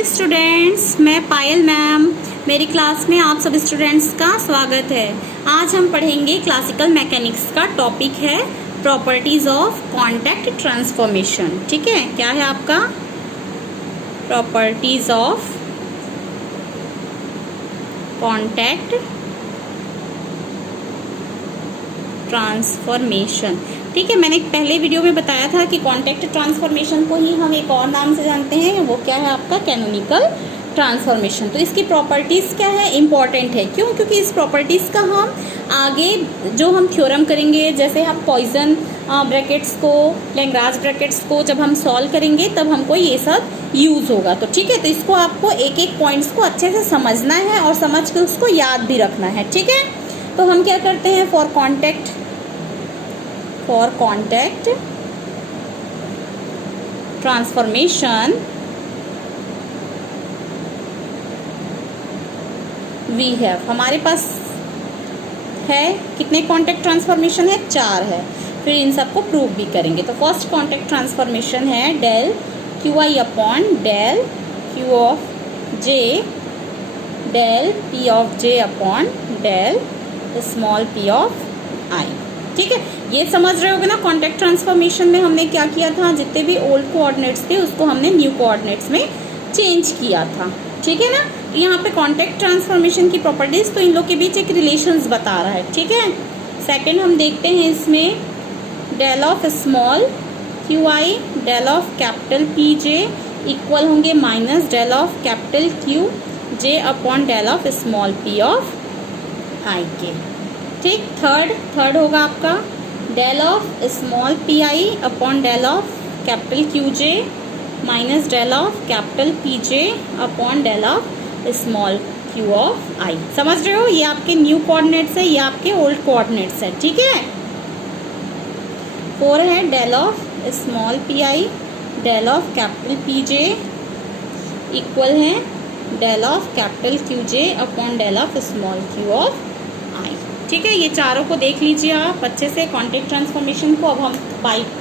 Hello students, मैं पायल ma'am. मेरी class में आप सब स्टूडेंट्स का स्वागत है। आज हम पढ़ेंगे क्लासिकल मैकेनिक्स का टॉपिक है प्रॉपर्टीज ऑफ कॉन्टैक्ट ट्रांसफॉर्मेशन। ठीक है, क्या है आपका प्रॉपर्टीज ऑफ कॉन्टैक्ट ट्रांसफॉर्मेशन। ठीक है, मैंने पहले वीडियो में बताया था कि कॉन्टैक्ट ट्रांसफॉर्मेशन को ही हम एक और नाम से जानते हैं, वो क्या है आपका कैनोनिकल ट्रांसफॉर्मेशन। तो इसकी प्रॉपर्टीज़ क्या है, इम्पॉर्टेंट है। क्यों? क्योंकि इस प्रॉपर्टीज़ का हम आगे जो हम थ्योरम करेंगे, जैसे हम पॉइजन ब्रैकेट्स को, लैग्रांज ब्रैकेट्स को जब हम सॉल्व करेंगे तब हमको ये सब यूज़ होगा। तो ठीक है, तो इसको आपको एक एक पॉइंट्स को अच्छे से समझना है और समझ के उसको याद भी रखना है। ठीक है, तो हम क्या करते हैं, for contact transformation we have, हमारे पास है कितने कॉन्टैक्ट ट्रांसफॉर्मेशन है, 4 है। फिर इन सबको प्रूव भी करेंगे। तो फर्स्ट कॉन्टैक्ट ट्रांसफॉर्मेशन है del Q I upon del Q of J del P of J upon del small P of I. ठीक है, ये समझ रहे होगे ना। कॉन्टैक्ट ट्रांसफॉर्मेशन में हमने क्या किया था, जितने भी ओल्ड कोऑर्डिनेट्स थे उसको हमने न्यू कोऑर्डिनेट्स में चेंज किया था। ठीक है ना। यहाँ पे कॉन्टैक्ट ट्रांसफॉर्मेशन की प्रॉपर्टीज, तो इन लोग के बीच एक रिलेशंस बता रहा है। ठीक है, सेकंड हम देखते हैं इसमें del of small Q I del of capital P J equal होंगे minus del of capital Q J upon del of small P of I के। ठीक, थर्ड होगा आपका del of small P I upon del of capital Q J minus del of capital P J upon del of small Q of I. समझ रहे हो, ये आपके new coordinates है, ये आपके ओल्ड कोऑर्डिनेट्स है। ठीक है, 4 है del of small P I del of capital P J equal है del of capital Q J upon del of small Q of I. ठीक है, ये चारों को देख लीजिए आप अच्छे से, कॉन्टैक्ट ट्रांसफॉर्मेशन को। अब हम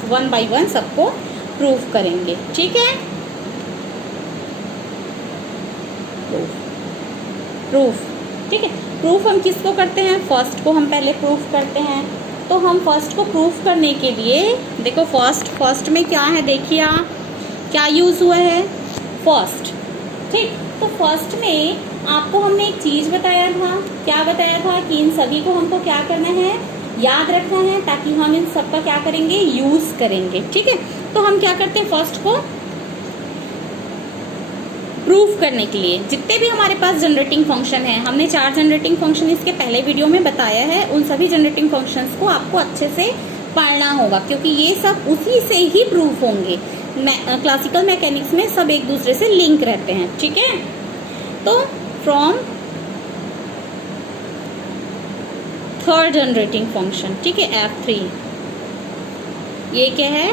वन बाई वन सबको प्रूव करेंगे। ठीक है, प्रूफ। ठीक है, प्रूफ हम किसको करते हैं, फर्स्ट को हम पहले प्रूफ करते हैं। तो हम फर्स्ट को प्रूफ करने के लिए देखो, फर्स्ट में क्या है, देखिए आप क्या यूज़ हुआ है, फर्स्ट। ठीक, तो फर्स्ट में आपको हमने एक चीज़ बताया था, क्या बताया था कि इन सभी को हमको क्या करना है, याद रखना है, ताकि हम इन सब का क्या करेंगे, यूज़ करेंगे। ठीक है, तो हम क्या करते हैं, फर्स्ट को प्रूफ करने के लिए जितने भी हमारे पास जनरेटिंग फंक्शन है, हमने 4 जनरेटिंग फंक्शन इसके पहले वीडियो में बताया है, उन सभी जनरेटिंग फंक्शंस को आपको अच्छे से पढ़ना होगा, क्योंकि ये सब उसी से ही प्रूफ होंगे। क्लासिकल मैकेनिक्स में सब एक दूसरे से लिंक रहते हैं। ठीक है, तो फ्रॉम थर्ड जनरेटिंग फंक्शन, ठीक है, F3, ये क्या है,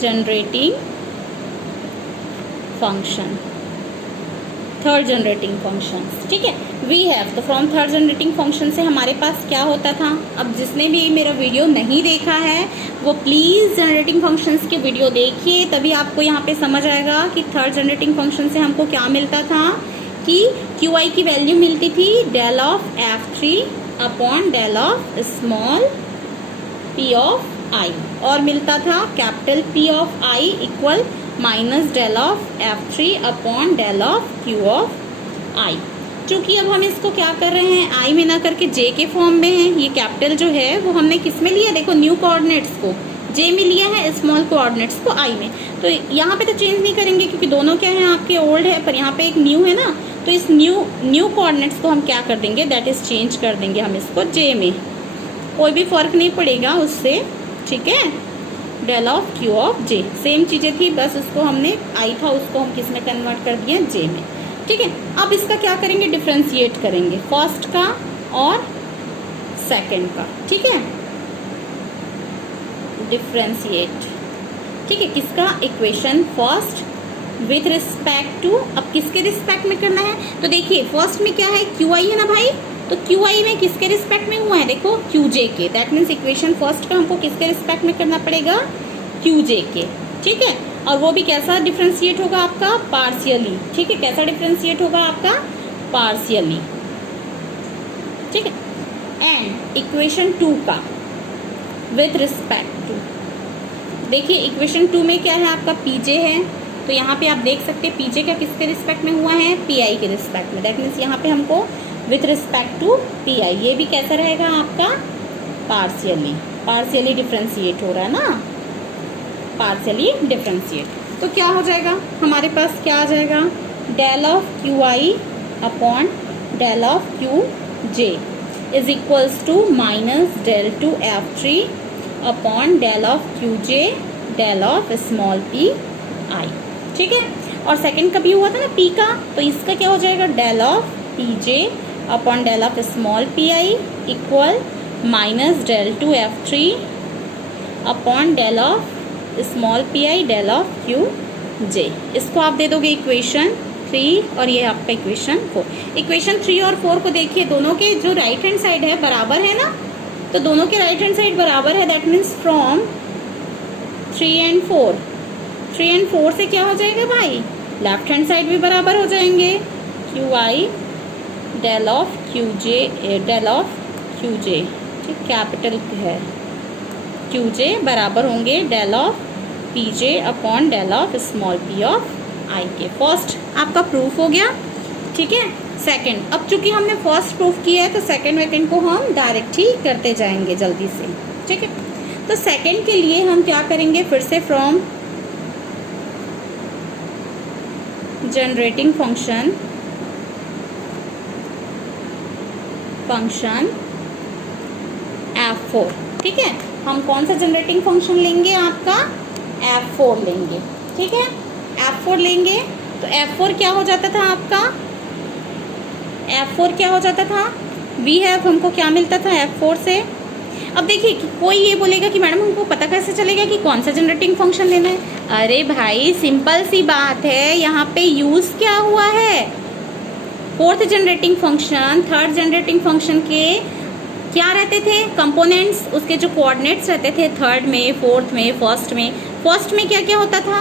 generating function, third generating function. ठीक है, वी हैव, तो फ्रॉम थर्ड जनरेटिंग फंक्शन से हमारे पास क्या होता था। अब जिसने भी मेरा वीडियो नहीं देखा है वो प्लीज़ जनरेटिंग फंक्शंस की वीडियो देखिए, तभी आपको यहाँ पे समझ आएगा कि थर्ड जनरेटिंग फंक्शन से हमको क्या मिलता था, कि क्यू आई की वैल्यू मिलती थी del of F3 upon del of small P of I, और मिलता था capital P of I equal minus del of F3 upon del of Q of I. चूंकि अब हम इसको क्या कर रहे हैं, आई में ना करके जे के फॉर्म में है। ये कैपिटल जो है वो हमने किस में लिया, देखो न्यू कोऑर्डिनेट्स को जे में लिया है, स्मॉल कोऑर्डिनेट्स को आई में। तो यहाँ पे तो चेंज नहीं करेंगे क्योंकि दोनों क्या है, आपके ओल्ड है, पर यहाँ पे एक न्यू है ना, तो इस न्यू कोऑर्डिनेट्स को हम क्या कर देंगे, दैट इज चेंज कर देंगे हम इसको जे में, कोई भी फर्क नहीं पड़ेगा उससे। ठीक है, del of Q of J, same चीज़ें थी, बस उसको हमने आई था उसको हम किस में कन्वर्ट कर दिया, जे में। ठीक है, अब इसका क्या करेंगे, डिफ्रेंशिएट करेंगे, फर्स्ट का और सेकंड का। ठीक है, डिफ्रेंशिएट। ठीक है, किसका, equation first with respect to, अब किसके रिस्पेक्ट में करना है, तो देखिए फर्स्ट में क्या है, क्यू आई है ना भाई, तो क्यू आई में किसके रिस्पेक्ट में हुआ है, देखो क्यू जे के, दैट मीन्स इक्वेशन फर्स्ट का हमको किसके रिस्पेक्ट में करना पड़ेगा, क्यू जे के। ठीक है, और वो भी कैसा डिफ्रेंशिएट होगा आपका, पार्शियली। ठीक है, कैसा डिफ्रेंशिएट होगा आपका, पार्शियली। ठीक है, एंड इक्वेशन 2 का विथ रिस्पेक्ट टू, देखिए इक्वेशन 2 में क्या है आपका, पीजे है, तो यहाँ पे आप देख सकते हैं पीजे का किसके रिस्पेक्ट में हुआ है, पीआई के रिस्पेक्ट में। दैट मीन्स यहाँ पे हमको विथ रिस्पेक्ट टू पीआई, ये भी कैसा रहेगा आपका, पार्शियली, पार्शियली डिफ्रेंशिएट हो रहा है ना, पार्शियली डिफ्रेंशिएट। तो क्या हो जाएगा हमारे पास, क्या आ जाएगा, del of Q I upon del of Q J is equals to minus del two F three upon del of Q J del of small P I. ठीक है, और सेकंड का भी हुआ था ना पी का, तो इसका क्या हो जाएगा, del of P J upon del of small P I equal minus del two F three upon del of small P I del of Q J. इसको आप दे दोगे इक्वेशन 3 और ये आपका इक्वेशन 4। इक्वेशन 3 और 4 को देखिए, दोनों के जो राइट हैंड साइड है बराबर है ना, तो दोनों के राइट हैंड साइड बराबर है। दैट मीन्स फ्रॉम 3 and 4 से क्या हो जाएगा भाई, लेफ्ट हैंड साइड भी बराबर हो जाएंगे, Q I del of Q J del of Q J, ठीक, कैपिटल है क्यू जे बराबर होंगे del of P J upon del of small P of I के। फर्स्ट आपका प्रूफ हो गया। ठीक है, सेकंड, अब चूंकि हमने फर्स्ट प्रूफ किया है तो सेकंड वेकंड को हम डायरेक्ट ही करते जाएंगे जल्दी से। ठीक है, तो सेकंड के लिए हम क्या करेंगे, फिर से फ्रॉम जनरेटिंग फंक्शन F4। ठीक है, हम कौन सा जनरेटिंग फंक्शन लेंगे, आपका F4 लेंगे। ठीक है, F4 लेंगे तो F4 क्या हो जाता था आपका, F4 क्या हो जाता था, वी हैव, हमको क्या मिलता था F4 से। अब देखिए कोई ये बोलेगा कि मैडम हमको पता कैसे चलेगा कि कौन सा जनरेटिंग फंक्शन लेना है। अरे भाई सिंपल सी बात है, यहाँ पे यूज क्या हुआ है, fourth generating function, third generating function के क्या रहते थे कंपोनेंट्स, उसके जो कोऑर्डिनेट्स रहते थे थर्ड में, फोर्थ में, फर्स्ट में क्या क्या होता था,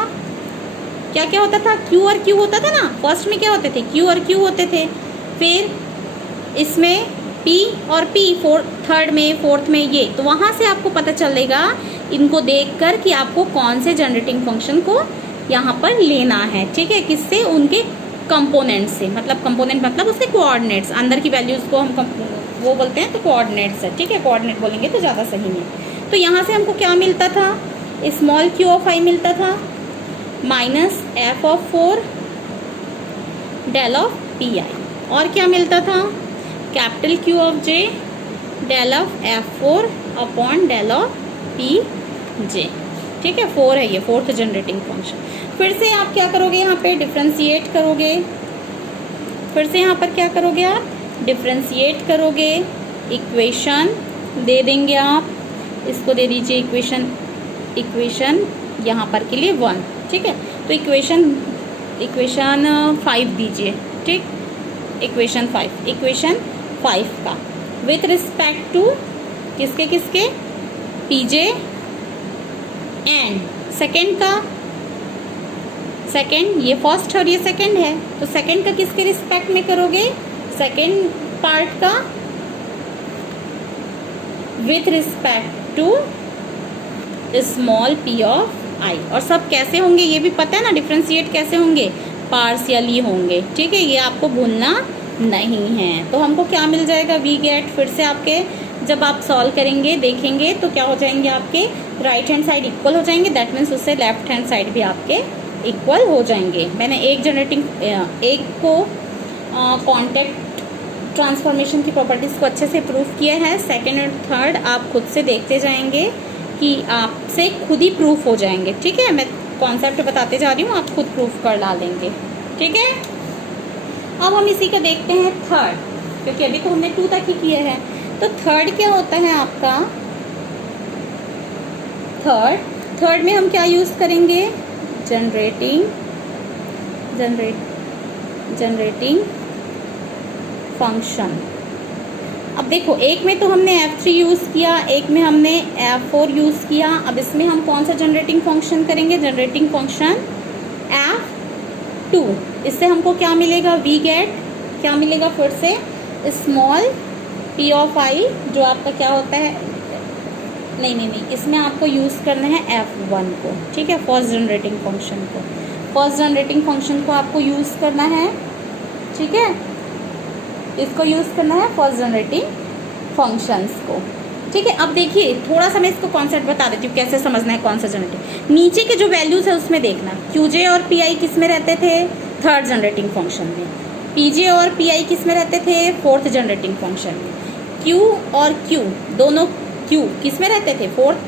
क्या क्या होता था, क्यू और क्यू होता था ना। फर्स्ट में क्या होते थे, क्यू और क्यू होते थे, फिर इसमें पी और पी, थर्ड में, फोर्थ में ये। तो वहाँ से आपको पता चलेगा इनको देखकर कि आपको कौन से जनरेटिंग फंक्शन को यहाँ पर लेना है। ठीक है, किससे, उनके कंपोनेंट से, मतलब कंपोनेंट मतलब उसके कोऑर्डिनेट्स, अंदर की वैल्यूज़ को हम वो बोलते हैं तो कोऑर्डिनेट्स है। ठीक है, कोऑर्डिनेट बोलेंगे तो ज़्यादा सही नहीं। तो यहाँ से हमको क्या मिलता था, स्मॉल क्यू ऑफ आई मिलता था minus F of 4 del of P I, और क्या मिलता था, capital Q of J del of F4 upon del of P J. ठीक है, 4 है ये, फोर्थ जनरेटिंग फंक्शन। फिर से आप क्या करोगे, यहाँ पे डिफ्रेंशिएट करोगे, फिर से यहाँ पर क्या करोगे आप, डिफ्रेंशिएट करोगे, इक्वेशन दे देंगे आप, इसको दे दीजिए इक्वेशन यहाँ पर के लिए 1। ठीक है, तो इक्वेशन 5 दीजिए। ठीक, इक्वेशन 5 का विथ रिस्पेक्ट टू किसके पीजे एंड सेकंड का, सेकंड ये फर्स्ट और ये सेकंड है, तो सेकंड का किसके रिस्पेक्ट में करोगे, सेकंड पार्ट का with respect to small P of I. और सब कैसे होंगे ये भी पता है ना, डिफ्रेंशिएट कैसे होंगे, पार्शियली होंगे। ठीक है, ये आपको भूलना नहीं है। तो हमको क्या मिल जाएगा, वी गेट, फिर से आपके जब आप सॉल्व करेंगे देखेंगे तो क्या हो जाएंगे, आपके राइट हैंड साइड इक्वल हो जाएंगे। दैट मीन्स उससे लेफ्ट हैंड साइड भी आपके इक्वल हो जाएंगे। मैंने एक को कॉन्टेक्ट ट्रांसफॉर्मेशन की प्रॉपर्टीज़ को अच्छे से प्रूफ किया है। सेकेंड और थर्ड आप खुद से देखते जाएंगे कि आपसे खुद ही प्रूफ हो जाएंगे। ठीक है, मैं कॉन्सेप्ट बताते जा रही हूँ, आप खुद प्रूफ कर डालेंगे। ठीक है, अब हम इसी का देखते हैं थर्ड, क्योंकि अभी तो हमने 2 तक ही किया है। तो थर्ड क्या होता है आपका, थर्ड में हम क्या यूज़ करेंगे, जनरेटिंग फंक्शन अब देखो, एक में तो हमने F3 यूज़ किया, एक में हमने F4 यूज़ किया। अब इसमें हम कौन सा जनरेटिंग फंक्शन करेंगे? Generating function F2। इससे हमको क्या मिलेगा? वी गेट क्या मिलेगा फिर से? स्मॉल p ऑफ i, जो आपका क्या होता है, नहीं, इसमें आपको यूज़ करना है F1 को, ठीक है, फर्स्ट जनरेटिंग फंक्शन को। फर्स्ट जनरेटिंग फंक्शन को आपको यूज़ करना है, ठीक है, इसको यूज़ करना है फर्स्ट जनरेटिंग फंक्शंस को, ठीक है। अब देखिए, थोड़ा सा मैं इसको कॉन्सेप्ट बता देती हूँ कैसे समझना है कौन सा जनरेटिंग। नीचे के जो वैल्यूज़ है उसमें देखना, QJ और PI किस में रहते थे? थर्ड जनरेटिंग फंक्शन में। PJ और PI किस में रहते थे? फोर्थ जनरेटिंग फंक्शन में। Q और Q दोनों, Q किस में रहते थे?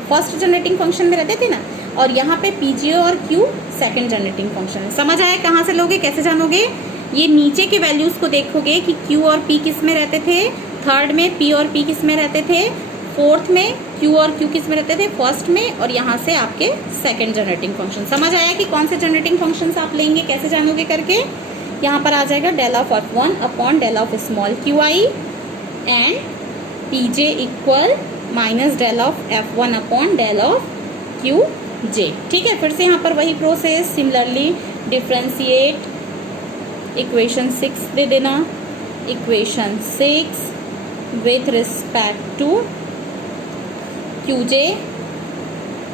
फर्स्ट जनरेटिंग फंक्शन में रहते थे ना। और यहाँ पे PJ और Q सेकंड जनरेटिंग फंक्शन है। समझ आया कहाँ से लोगे, कैसे जानोगे? ये नीचे के वैल्यूज़ को देखोगे कि Q और P किस में रहते थे? थर्ड में। P और P किस में रहते थे? फोर्थ में। Q और Q किस में रहते थे? फर्स्ट में। और यहाँ से आपके सेकंड जनरेटिंग फंक्शन। समझ आया कि कौन से जनरेटिंग फंक्शंस आप लेंगे, कैसे जानोगे करके? यहाँ पर आ जाएगा del of F1 upon del of small QI and PJ equal minus del of F1 upon del of QJ, ठीक है। फिर से यहाँ पर वही प्रोसेस, सिमिलरली डिफ्रेंशिएट, इक्वेशन 6 दे देना, equation 6 with respect to QJ,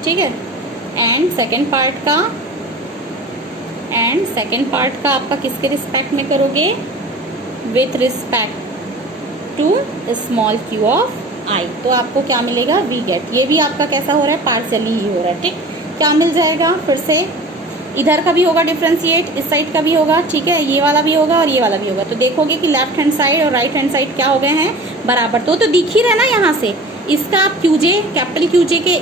ठीक है। एंड सेकेंड पार्ट का आपका किसके रिस्पेक्ट में करोगे? With respect to small q of i। तो आपको क्या मिलेगा? We get. ये भी आपका कैसा हो रहा है? पार्शियली ही हो रहा है, ठीक। क्या मिल जाएगा? फिर से इधर का भी होगा डिफ्रेंशिएट, इस साइड का भी होगा, ठीक है, ये वाला भी होगा और ये वाला भी होगा। तो देखोगे कि लेफ्ट हैंड साइड और राइट हैंड साइड क्या हो गए हैं? बराबर। तो दिख ही रहा है ना यहाँ से। इसका आप QJ, कैपिटल QJ के,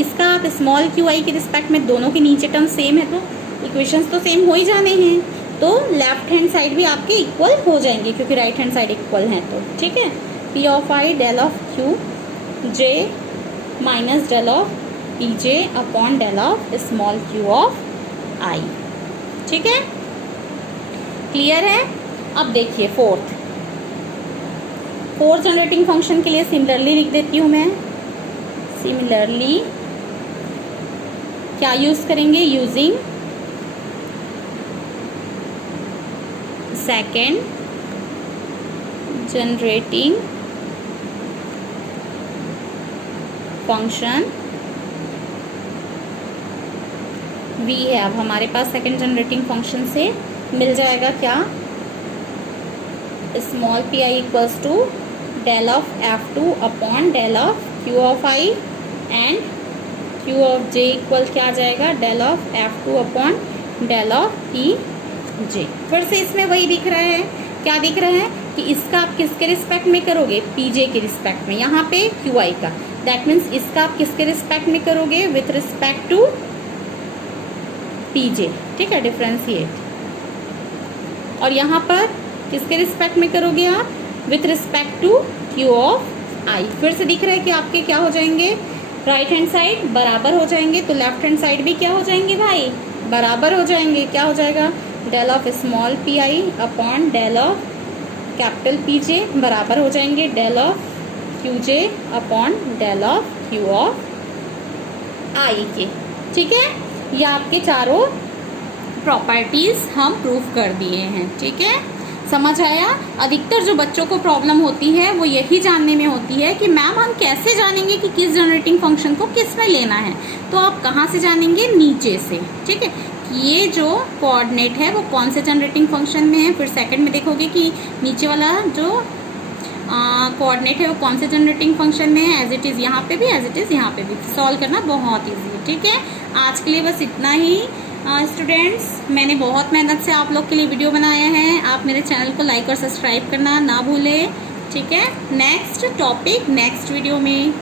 इसका आप स्मॉल QI के रिस्पेक्ट में, दोनों के नीचे टर्म सेम है तो इक्वेशंस तो सेम हो ही जाने हैं। तो लेफ्ट हैंड साइड भी आपके इक्वल हो जाएंगे क्योंकि राइट हैंड साइड इक्वल है, तो ठीक है। P of I del of QJ minus del of PJ upon del of small q of I, ठीक है, क्लियर है। अब देखिए फोर्थ जनरेटिंग फंक्शन के लिए सिमिलरली लिख देती हूँ मैं। सिमिलरली क्या यूज करेंगे? Using second generating function we है। अब हमारे पास सेकेंड जनरेटिंग फंक्शन से मिल जाएगा क्या? Small PI equals to del of F2 upon del of Q of I and Q of J equal क्या आ जाएगा? Del of F2 upon del of PJ। फिर से इसमें वही दिख रहा है, क्या दिख रहा है कि इसका आप किसके रिस्पेक्ट में करोगे? PJ के रिस्पेक्ट में। यहाँ पे QI का, दैट मीन्स इसका आप किसके रिस्पेक्ट में करोगे? विथ रिस्पेक्ट टू PJ, ठीक है, डिफ्रेंशिएट। और यहाँ पर किसके रिस्पेक्ट में करोगे आप? With respect to Q of I। फिर से दिख रहा है कि आपके क्या हो जाएंगे? राइट हैंड साइड बराबर हो जाएंगे, तो लेफ्ट हैंड साइड भी क्या हो जाएंगे भाई? बराबर हो जाएंगे। क्या हो जाएगा? Del of small PI upon del of capital PJ बराबर हो जाएंगे del of QJ upon del of Q of I के, ठीक है। ये आपके चारों प्रॉपर्टीज हम प्रूफ कर दिए हैं, ठीक है, समझ आया। अधिकतर जो बच्चों को प्रॉब्लम होती है वो यही जानने में होती है कि मैम हम कैसे जानेंगे कि किस जनरेटिंग फंक्शन को किस में लेना है। तो आप कहाँ से जानेंगे? नीचे से, ठीक है। ये जो कोऑर्डिनेट है वो कौन से जनरेटिंग फंक्शन में है, फिर सेकंड में देखोगे कि नीचे वाला जो कोऑर्डिनेट है वो कौन से जनरेटिंग फंक्शन में है। एज इट इज़ यहाँ पे भी, एज इट इज़ यहाँ पे भी। सॉल्व करना बहुत ईजी है, ठीक है। आज के लिए बस इतना ही स्टूडेंट्स। मैंने बहुत मेहनत से आप लोग के लिए वीडियो बनाया है। आप मेरे चैनल को लाइक और सब्सक्राइब करना ना भूलें, ठीक है। नेक्स्ट टॉपिक नेक्स्ट वीडियो में।